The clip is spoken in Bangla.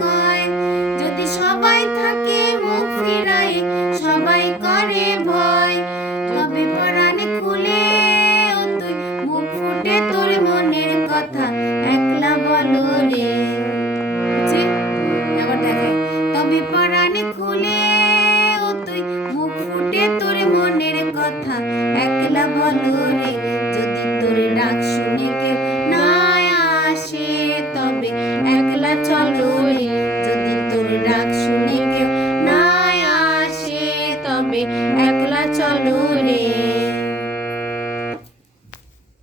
কয়। যদি সবাই থাকে মুখ ফিরায়, সবাই করে ভয়, তবে পরাণ খুলে ও তুই মুখ ফুটে তোর মনের কথা একলা বলো রে। আবার দেখাই, তবে পরাণ খুলে ও তুই মুখ ফুটে তোর মনের কথা একলা বলো রে।